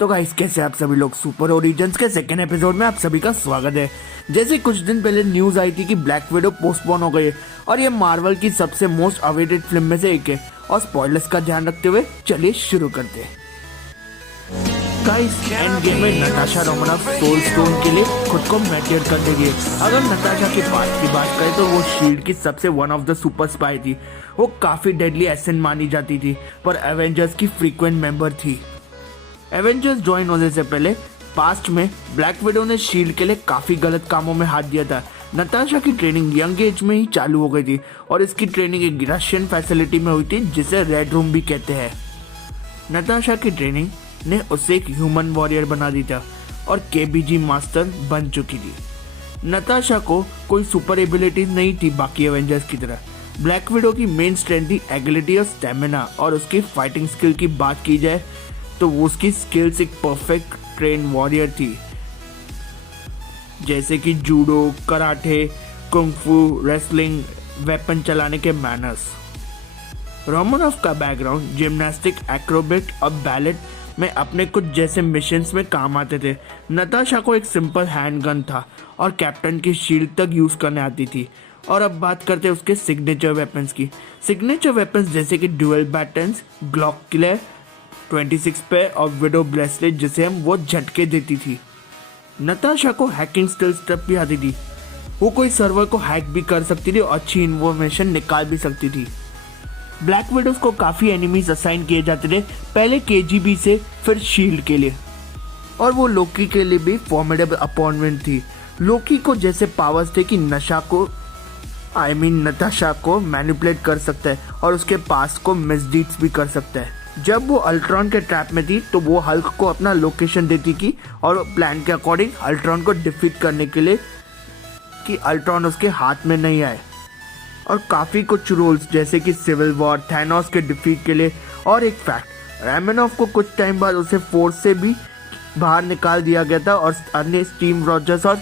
तो गाइस कैसे आप सभी लोग, सुपर ओरिजिन्स के सेकेंड एपिसोड में आप सभी का स्वागत है। जैसे कुछ दिन पहले न्यूज आई थी कि ब्लैक विडो पोस्टपोन हो गई है और ये मार्वल की सबसे मोस्ट अवेटेड फिल्म में से एक है। और स्पॉयलर्स का ध्यान रखते हुए चलिए शुरू करते हैं। गाइस एंड गेम में नताशा रोमानोफ सोल स्टोन के लिए खुद को मैच्योर कर देगी। अगर नताशा के पास्ट की बात करें तो वो शील्ड की सबसे one of the super spy थी। वो काफी डेडली एसेंट मानी जाती थी पर एवेंजर्स की फ्रीक्वेंट मेंबर थी। एवेंजर्स ज्वाइन होने से पहले पास्ट में ब्लैक विडो ने शील्ड के लिए काफी गलत कामों में हाथ दिया था। नताशा की ट्रेनिंग यंग एज में ही चालू हो गई थी और इसकी ट्रेनिंग एक रशियन फैसिलिटी में हुई थी जिसे रेड रूम भी कहते हैं। नताशा की ट्रेनिंग ने उसे एक ह्यूमन वॉरियर बना दी था और केबीजी मास्टर बन चुकी थी। नताशा को कोई सुपर एबिलिटी नहीं थी बाकी एवेंजर्स की तरह। ब्लैक विडो की मेन स्ट्रेंथ थी एगिलिटी और स्टेमिना, और उसकी फाइटिंग स्किल की बात की जाए तो वो उसकी स्किल्स एक परफेक्ट ट्रेन वॉरियर थी, जैसे कि judo, karate, kung fu, wrestling, weapon चलाने के मैनर्स। रोमानोफ का बैकग्राउंड जिम्नास्टिक, एक्रोबेट और बैलेट में अपने कुछ जैसे मिशंस में काम आते थे। नताशा को एक सिंपल हैंडगन था और कैप्टन की शील्ड तक यूज करने आती थी। और अब बात करते हैं उसके सिग्नेचर वेपन्स की। सिग्नेचर वेपन्स जैसे कि ड्यूअल बैटन्स, ग्लॉक किलर 26 पे और विडो ब्रेसलेट जिसे हम वो झटके देती थी। नताशा को हैकिंग स्किल्स तक भी आती थी। वो कोई सर्वर को हैक भी कर सकती थी और अच्छी इन्फॉर्मेशन निकाल भी सकती थी। ब्लैक विडोज को काफी एनिमीज असाइन किए जाते थे, पहले केजीबी से फिर शील्ड के लिए, और वो लोकी के लिए भी फॉर्मिडेबल अपॉइंटमेंट थी। लोकी को जैसे पावर्स थे कि नताशा को मैनिपुलेट कर सकता है और उसके पास को मिसडीड्स भी कर सकता है। जब वो अल्ट्रॉन के ट्रैप में थी तो वो हल्क को अपना लोकेशन देती थी और प्लान के अकॉर्डिंग अल्ट्रॉन को डिफीट करने के लिए कि अल्ट्रॉन उसके हाथ में नहीं आए। और काफ़ी कुछ रोल्स जैसे कि सिविल वॉर, थैनोस के डिफीट के लिए। और एक फैक्ट, रोमानोफ को कुछ टाइम बाद उसे फोर्स से भी बाहर निकाल दिया गया था और अन्य स्टीव रॉजर्स और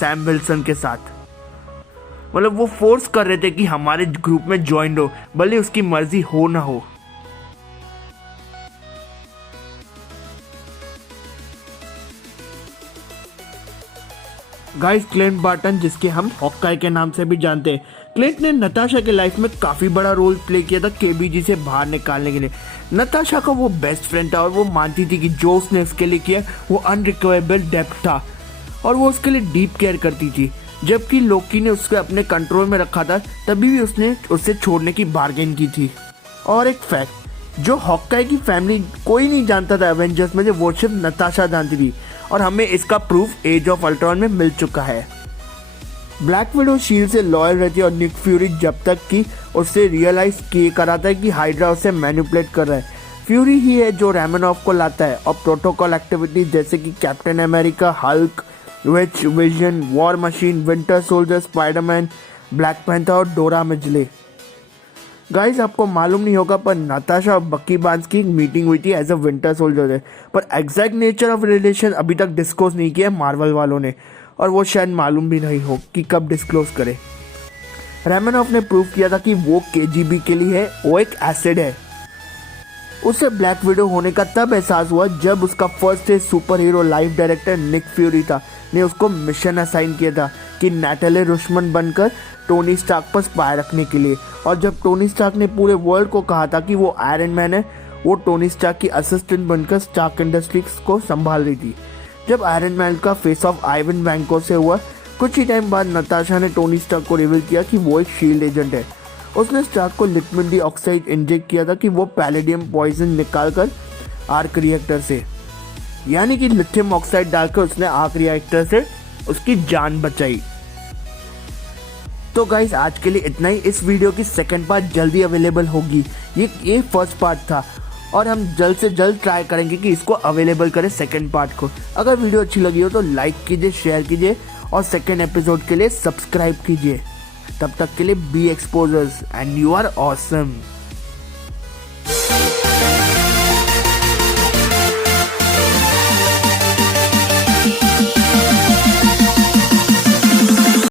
सैम विल्सन के साथ। मतलब वो फोर्स कर रहे थे कि हमारे ग्रुप में ज्वाइन हो, भले उसकी मर्जी हो ना हो। गाइस क्लिंट बार्टन, जिसके हम हॉकाई के नाम से भी जानते हैं, क्लिंट ने नताशा के लाइफ में काफी बड़ा रोल प्ले किया था केबीजी से बाहर निकालने के लिए। नताशा का वो बेस्ट फ्रेंड था और वो मानती थी कि जो उसने उसके लिए किया वो अनरिकवेबल डेप्थ था और वो उसके लिए डीप केयर करती थी। जबकि लोकी ने उसको अपने कंट्रोल में रखा था, तभी भी उसने उसे छोड़ने की बार्गेन की थी। और एक फैक्ट, जो हॉकाई की फैमिली कोई नहीं जानता था एवेंजर्स में, जो वो सिर्फ नताशा जानती थी, और हमें इसका प्रूफ एज ऑफ अल्ट्रॉन में मिल चुका है। ब्लैक विडो शील्ड से लॉयल रहती है और निक फ्यूरी जब तक कि उससे रियलाइज किए कराता है कि हाइड्रा उसे मैनिपुलेट कर रहा है। फ्यूरी ही है जो रोमानोफ को लाता है और प्रोटोकॉल एक्टिविटीज जैसे कि Captain America, Hulk, Witch, Vision, War Machine, Winter Soldier, Spiderman, Black Panther और डोरा मिजले। गाइस आपको मालूम नहीं होगा पर नताशा और बकी बार्न्स की मीटिंग हुई थी एज अ विंटर सोल्जर है, पर एग्जैक्ट नेचर ऑफ रिलेशन अभी तक डिस्क्लोज नहीं किया मार्वल वालों ने, और वो शायद मालूम भी नहीं हो कि कब डिस्क्लोज करे। रोमानोफ ने प्रूव किया था कि वो केजीबी के लिए है, वो एक एसिड है। उसे ब्लैक विडो होने का तब एहसास हुआ जब उसका first day superhero life director Nick Fury था ने उसको मिशन असाइन किया था कि नैटले रुशमन बनकर टोनी स्टार्क पर स्पाई रखने के लिए। और जब टोनी स्टार्क ने पूरे वर्ल्ड को कहा था कि वो आयरन मैन है, वो टोनी स्टार्क की असिस्टेंट बनकर स्टार्क इंडस्ट्रीज को संभाल रही थी। जब आयरन मैन का फेस ऑफ आइवन वैंको से हुआ, कुछ ही टाइम बाद नताशा ने टोनी स्टार्क को रिवील किया कि वो एक शील्ड एजेंट है। उसने स्टार्क को लिथियम डाइऑक्साइड इंजेक्ट किया था कि वो पैलेडियम पॉइजन निकालकर आर्क रिएक्टर से, यानी कि लिथियम ऑक्साइड डालकर उसने आर्क रिएक्टर से उसकी जान बचाई। तो गाइस आज के लिए इतना ही। इस वीडियो की सेकंड पार्ट जल्दी अवेलेबल होगी। ये फर्स्ट पार्ट था और हम जल्द से जल्द ट्राई करेंगे कि इसको अवेलेबल करें सेकंड पार्ट को। अगर वीडियो अच्छी लगी हो तो लाइक कीजिए, शेयर कीजिए और सेकंड एपिसोड के लिए सब्सक्राइब कीजिए। तब तक के लिए be exposures and you are awesome.